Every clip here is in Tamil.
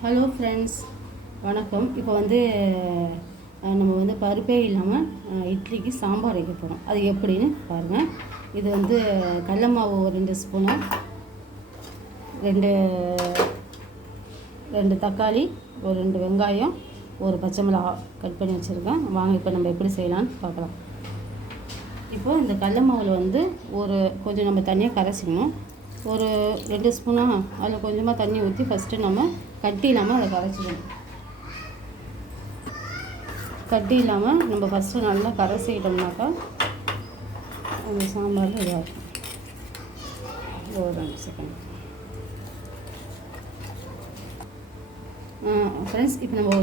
ஹலோ ஃப்ரெண்ட்ஸ், வணக்கம். இப்போ வந்து நம்ம வந்து பருப்பே இல்லாமல் இட்லிக்கு சாம்பார் வைக்க போகிறோம். அது எப்படின்னு பாருங்கள். இது வந்து கடல மாவு 2 ஸ்பூனு, ரெண்டு தக்காளி, ஒரு 2 வெங்காயம், ஒரு பச்சை மிளகா கட் பண்ணி வச்சுருக்கேன். வாங்க இப்போ நம்ம எப்படி செய்யலான்னு பார்க்கலாம். இப்போது இந்த கடல மாவில் வந்து கொஞ்சம் நம்ம தண்ணியாக கரைச்சிக்கணும். ஒரு 2 ஸ்பூனாக அதில் கொஞ்சமாக தண்ணி ஊற்றி ஃபஸ்ட்டு நம்ம கட்டி இல்லாமல் அதை கரைச்சிக்கணும். கட்டி இல்லாமல் நம்ம ஃபஸ்ட்டு நல்லா கரைச்சிக்கிட்டோம்னாக்கா அந்த சாம்பாரில் இதாக இருக்கும். ஒரு 2 செகண்ட். ஃப்ரெண்ட்ஸ், இப்போ நம்ம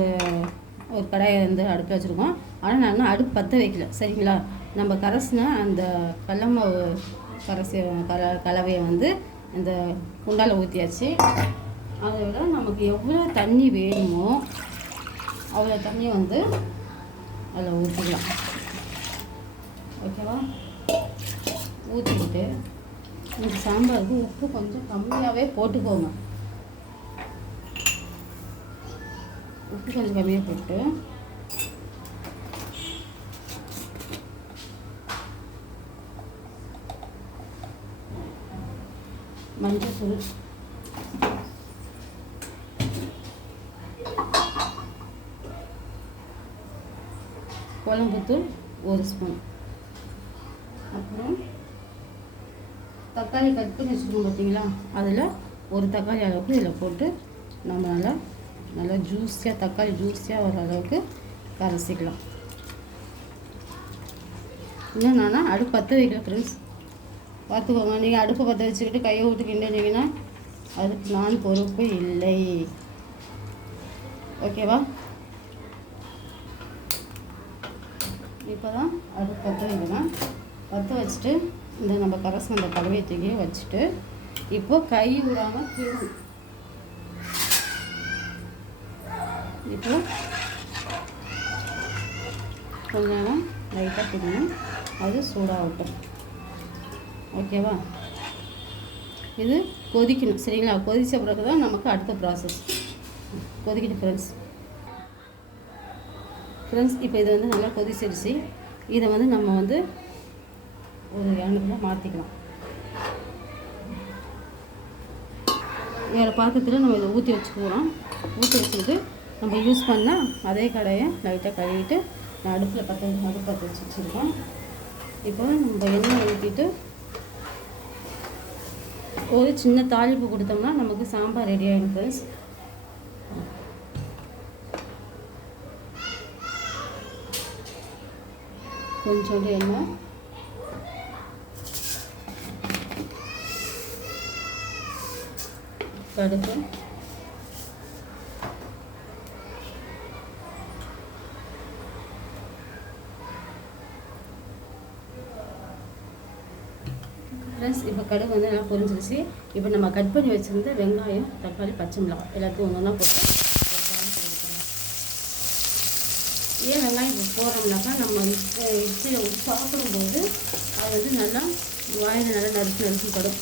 ஒரு கடாயை வந்து அடுப்பில் வச்சுருக்கோம். ஆனால் நான் அடுப்பு பற்ற வைக்கல, சரிங்களா? நம்ம கரைசினா அந்த கடல மாவு கலவையை வந்து இந்த குண்டால் ஊற்றியாச்சு. அதை விட நமக்கு எவ்வளோ தண்ணி வேணுமோ அவ்வளோ தண்ணியை வந்து அதில் ஊற்றிக்கலாம். ஓகேவா? ஊற்றிக்கிட்டு இந்த சாம்பாருக்கு உப்பு கொஞ்சம் கம்மியாகவே போட்டுக்கோங்க. உப்பு கொஞ்சம் கம்மியாக போட்டு மஞ்சள், குழம்புத்தூள் 1 ஸ்பூன், அப்புறம் தக்காளி கட் பண்ணி வச்சுக்கணும் பார்த்தீங்களா, அதில் ஒரு தக்காளி அளவுக்கு இதில் போட்டு நம்ம நல்லா ஜூஸியாக தக்காளி ஜூஸியாக வர அளவுக்கு கரைச்சிக்கலாம். இன்னும் நான் அடுப்பு பற்ற வைக்கல ஃப்ரெண்ட்ஸ், பார்த்துக்கோங்க. நீங்கள் அடுப்பை பற்ற வச்சுக்கிட்டு கையை விட்டு கிண்டினீங்கன்னா அதுக்கு நான் பொறுப்பு இல்லை. ஓகேவா? இப்போ தான் அடுப்பு பற்ற வைக்கணும். பற்ற வச்சுட்டு இந்த நம்ம கரைசல் அந்த கலவையை தூக்கி வச்சுட்டு இப்போது கை விடாமல் கிண்டும். இப்போ கொஞ்ச நேரம் லைட்டாக கிண்டணும், அது சூடாகட்டும். ஓகேவா? இது கொதிக்கணும், சரிங்களா? கொதித்த பிறகு தான் நமக்கு அடுத்த ப்ராசஸ். கொதிக்கணும் ஃப்ரெண்ட்ஸ். இப்போ இது வந்து நல்லா கொதிச்சிருச்சு. இதை வந்து நம்ம வந்து ஒரு எண்ணெயில் மாற்றிக்கலாம். வேறு பாத்திரத்தில் நம்ம இதை ஊற்றி வச்சுக்குவோம். ஊற்றி வச்சுக்கிட்டு நம்ம யூஸ் பண்ணால் அதே கடையை லைட்டாக கழுவிட்டு நான் அடுப்பு பற்ற வச்சுருக்கோம். இப்போ நம்ம எண்ணெய் ஊற்றிட்டு ஒரு சின்ன தாளிப்பு கொடுத்தோம்னா நமக்கு சாம்பார் ரெடி ஆகிடும் ஃப்ரெண்ட்ஸ். கொஞ்சோண்டு எண்ணெய், கடுகு, ஃப்ரெண்ட்ஸ். இப்போ கடுகு வந்து நல்லா பொரிஞ்சிருச்சு. இப்போ நம்ம கட் பண்ணி வச்சுருந்த வெங்காயம், தக்காளி, பச்சை மிளகாய் எல்லாத்தையும் ஒன்று ஒன்றா போட்டு ஏன் வெங்காயம் போடுறோம்னாக்கா நம்ம இட்லியை சாப்பிடும்போது அது வந்து நல்லா வாயில் நல்லா நறுக்கி படும்.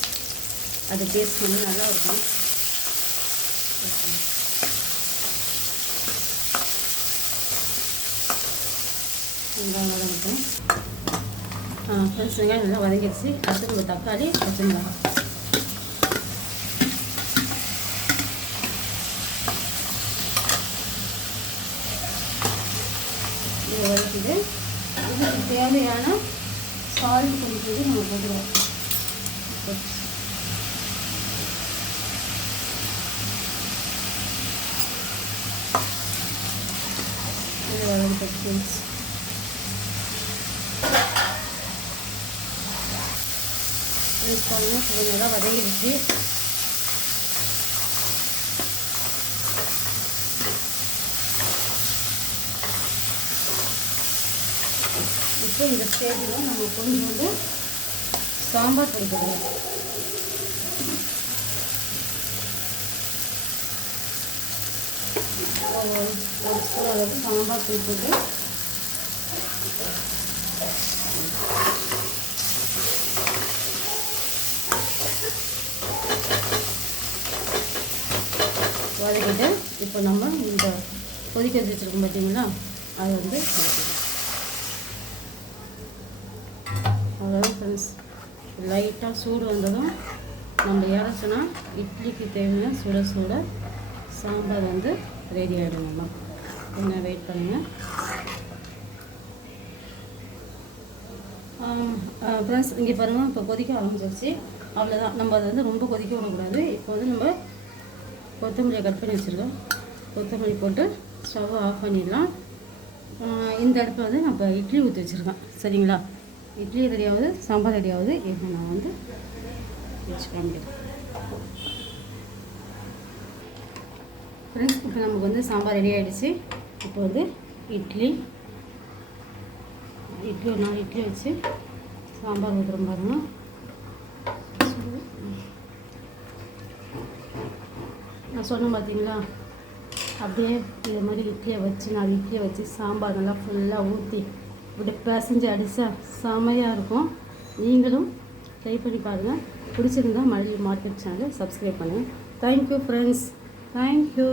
அது டேஸ்ட் வந்து நல்லா இருக்கும். வெங்காயம் வதங்கட்டும். ஃப்ரெண்ட்ஸ், வெங்காயம் நல்லா வதங்கிடுச்சு. அடுத்து நம்ம தக்காளி, பச்சை மிளகாய் இதை வதக்கிட்டு இதுக்கு தேவையான சால்ட் கொஞ்சம் நம்ம போட்டுருவோம். இது வதக்கிட்டு ஃப்ரெண்ட்ஸ் கொஞ்சம் நல்லா வதங்கிடுச்சு. இப்போ இந்த ஸ்டேஜில் நம்ம கொஞ்சோண்டு சாம்பார் பொடி போடுவோம். ஒரு ஸ்பூன் அளவுக்கு சாம்பார் பொடி போட்டு வதக்கிட்டு இப்போ நம்ம இந்த கொதிக்க வச்சுருக்கோம் பார்த்தீங்களா, அதை வந்து அதாவது ஃப்ரெண்ட்ஸ் லைட்டாக சூடு வந்ததும் நம்ம இறச்சினா இட்லிக்கு தேவையான சுட சுட சாம்பார் வந்து ரெடி ஆகிடுங்கம்மா. கொஞ்சம் வெயிட் பண்ணுங்கள் ஃப்ரெண்ட்ஸ். இங்கே பாருங்கள், இப்போ கொதிக்க ஆரம்பிச்சிருச்சு. அவ்வளோதான், நம்ம அதை வந்து ரொம்ப கொதிக்க விடக்கூடாது. இப்போ வந்து நம்ம கொத்தமல்லியை கட் பண்ணி வச்சுருக்கோம். கொத்தமல்லி போட்டு ஸ்டவ் ஆஃப் பண்ணிடலாம். இந்த அடுப்பில் வந்து நம்ம இட்லி ஊற்றி வச்சுருக்கேன். சரிங்களா, இட்லி ரெடி ஆகுது, சாம்பார் ரெடி ஆகுது. இப்போ நான் வந்து வச்சு காமிக்கிறேன் ஃப்ரெண்ட்ஸ். இப்போ நமக்கு வந்து சாம்பார் ரெடி ஆகிடுச்சு. இப்போ வந்து இட்லி ஒரு 4 இட்லி வச்சு சாம்பார் ஊற்றுறோம் பாருங்க. நான் சொன்னேன் பார்த்தீங்களா, அப்படியே இது மாதிரி இட்லியை வச்சு 4 இட்லியை வச்சு சாம்பார் நல்லா ஃபுல்லாக ஊற்றி இப்படி பிசைஞ்சு அடித்தா செமையாக இருக்கும். நீங்களும் ட்ரை பண்ணி பாருங்கள். பிடிச்சிருந்தா மறுபடியும் மார்க்கெட் சேனலை சப்ஸ்கிரைப் பண்ணுங்கள். Thank you friends, thank you.